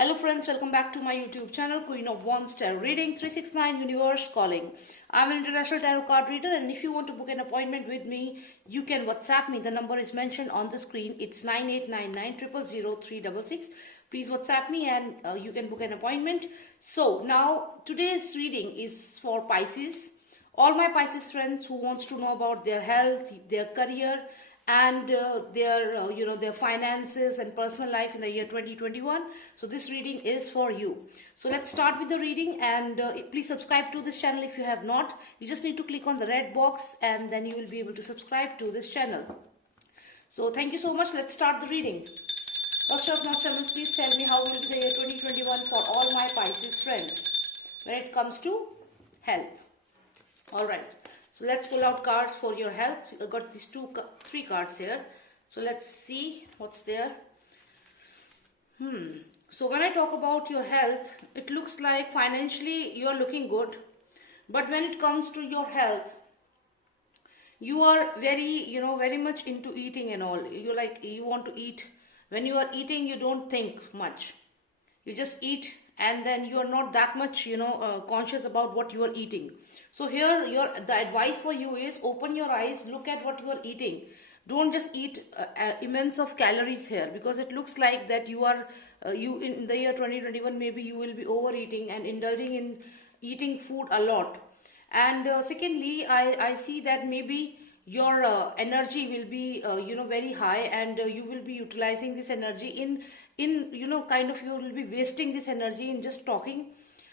Hello friends, welcome back to my YouTube channel, Queen of Wands Tarot Reading 369 Universe Calling. I'm an international tarot card reader, and if you want to book an appointment with me, you can WhatsApp me. The number is mentioned on the screen. It's 9899 Please WhatsApp me and you can book an appointment. So now today's reading is for Pisces. All my Pisces friends who wants to know about their health, their career, and their finances and personal life in the year 2021. So this reading is for you. So let's start with the reading, and please subscribe to this channel if you have not. You just need to click on the red box and then you will be able to subscribe to this channel. So thank you so much. Let's start the reading. Nostradamus, please tell me how will be the year 2021 for all my Pisces friends when it comes to health. All right. So let's pull out cards for your health. I got these three cards here. So let's see what's there. So when I talk about your health, it looks like financially you're looking good. But when it comes to your health, you are very much into eating and all. You want to eat. When you are eating, you don't think much. You just eat, and then you are not that much conscious about what you are eating. So here the advice for you is open your eyes, look at what you are eating. Don't just eat immense of calories here, because it looks like that you in the year 2021 maybe you will be overeating and indulging in eating food a lot. And secondly, I see that maybe your energy will be very high, and you will be utilizing this energy in you will be wasting this energy in just talking.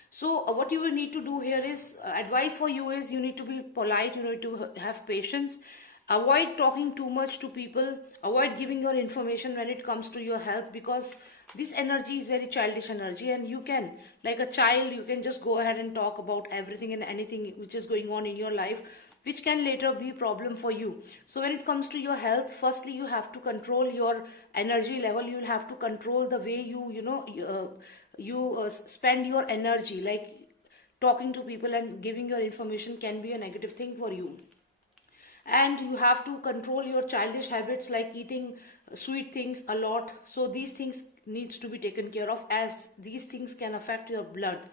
So what you will need to do here is advice for you is you need to be polite, you need to have patience. Avoid talking too much to people. Avoid giving your information when it comes to your health, because this energy is very childish energy, and you can, like a child, you can just go ahead and talk about everything and anything which is going on in your life, which can later be a problem for you. So when it comes to your health, firstly you have to control your energy level. You will have to control the way you spend your energy. Like talking to people and giving your information can be a negative thing for you. And you have to control your childish habits, like eating sweet things a lot. So these things needs to be taken care of, as these things can affect your blood.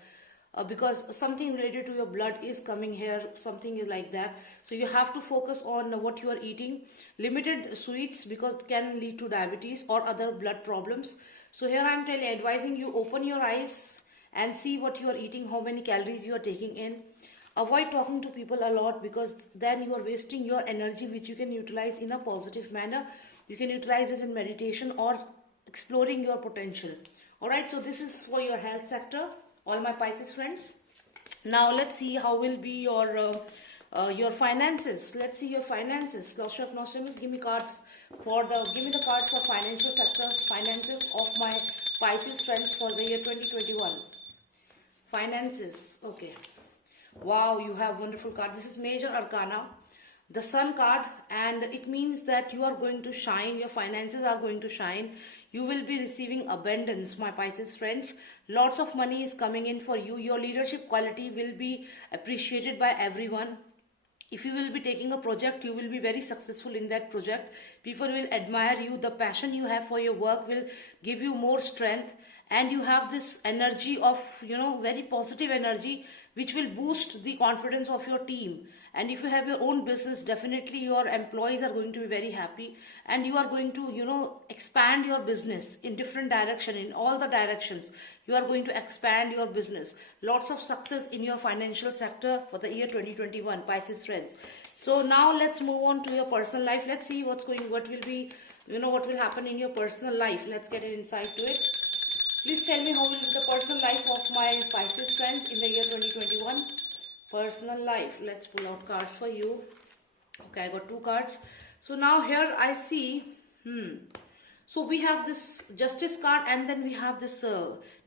Because something related to your blood is coming here, something is like that. So you have to focus on what you are eating. Limited sweets, because it can lead to diabetes or other blood problems. So here I am advising you, open your eyes and see what you are eating, how many calories you are taking in. Avoid talking to people a lot, because then you are wasting your energy, which you can utilize in a positive manner. You can utilize it in meditation or exploring your potential. Alright, so this is for your health sector, all my Pisces friends. Now let's see how will be your finances. Let's see your finances. Nostradamus, give me the cards for financial sector, finances of my Pisces friends for the year 2021. Finances. Okay. Wow, you have wonderful card. This is Major Arcana, the Sun card, and it means that you are going to shine. Your finances are going to shine. You will be receiving abundance, my Pisces friends. Lots of money is coming in for you. Your leadership quality will be appreciated by everyone. If you will be taking a project, you will be very successful in that project. People will admire you. The passion you have for your work will give you more strength, and you have this energy of very positive energy, which will boost the confidence of your team. And if you have your own business, definitely your employees are going to be very happy, and you are going to expand your business in different direction, in all the directions. You are going to expand your business. Lots of success in your financial sector for the year 2021, Pisces friends. So now let's move on to your personal life. Let's see what will happen in your personal life. Let's get an insight to it. Please tell me how will be the personal life of my Pisces friends in the year 2021. Personal life. Let's pull out cards for you. Okay, I got two cards. So now here I see, so we have this Justice card, and then we have this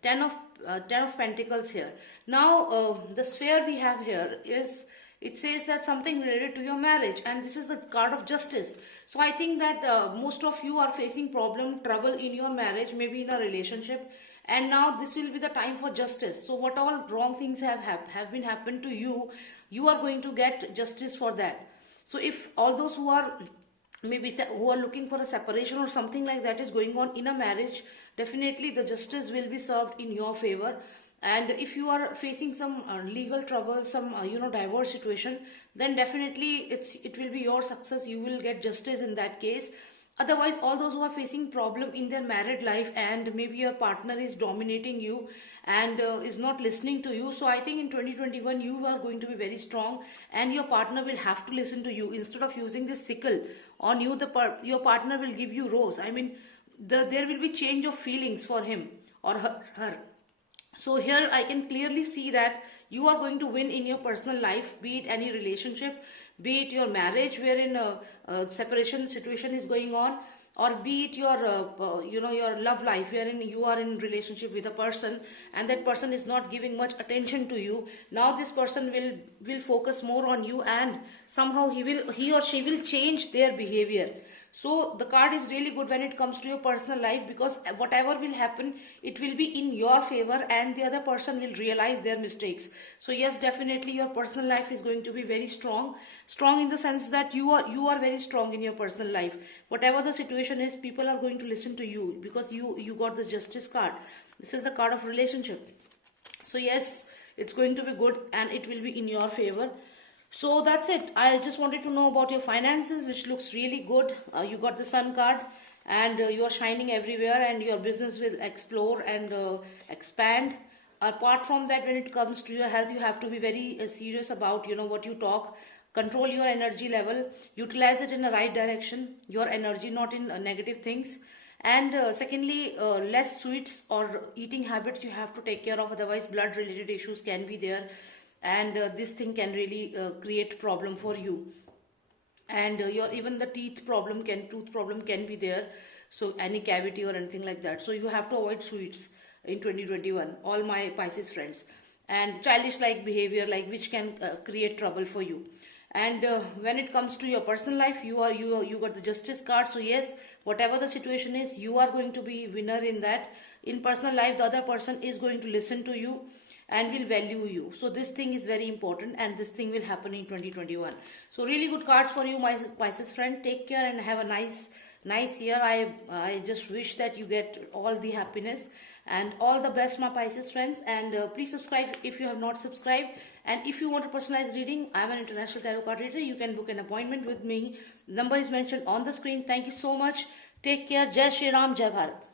Ten of Pentacles here. Now the sphere we have here is, it says that something related to your marriage, and this is the card of Justice. So I think that most of you are facing trouble in your marriage, maybe in a relationship, and now this will be the time for justice. So what all wrong things have been happened to you, you are going to get justice for that. So if all those who are maybe who are looking for a separation or something like that is going on in a marriage, definitely the justice will be served in your favor. And if you are facing some legal trouble, some divorce situation, then definitely it will be your success, you will get justice in that case. Otherwise, all those who are facing problem in their married life, and maybe your partner is dominating you and is not listening to you, so I think in 2021 you are going to be very strong, and your partner will have to listen to you. Instead of using this sickle on you, your partner will give you rose. I mean, there will be change of feelings for him or her. So here I can clearly see that you are going to win in your personal life, be it any relationship, be it your marriage wherein a separation situation is going on, or be it your your love life wherein you are in relationship with a person and that person is not giving much attention to you. Now this person will focus more on you, and somehow he or she will change their behavior. So the card is really good when it comes to your personal life, because whatever will happen, it will be in your favor and the other person will realize their mistakes. So yes, definitely your personal life is going to be very strong. Strong in the sense that you are very strong in your personal life. Whatever the situation is, people are going to listen to you because you got the justice card. This is the card of relationship. So yes, it's going to be good and it will be in your favor. So that's it. I just wanted to know about your finances, which looks really good. You got the sun card, and you are shining everywhere, and your business will explore and expand. Apart from that, when it comes to your health, you have to be very serious about what you talk. Control your energy level, utilize it in the right direction, your energy, not in negative things. And secondly, less sweets or eating habits you have to take care of, otherwise blood related issues can be there, and this thing can really create problem for you. And your even the tooth problem can be there, so any cavity or anything like that, so you have to avoid sweets in 2021, all my Pisces friends. And childish like behavior, like which can create trouble for you. And when it comes to your personal life, you got the justice card. So yes, whatever the situation is, you are going to be winner in that. In personal life, the other person is going to listen to you and will value you. So this thing is very important, and this thing will happen in 2021. So really good cards for you, my Pisces friend. Take care and have a nice year. I just wish that you get all the happiness and all the best, my Pisces friends. And please subscribe if you have not subscribed. And if you want a personalized reading, I am an international tarot card reader. You can book an appointment with me. The number is mentioned on the screen. Thank you so much. Take care. Jai Shri Ram, Jai Bharat.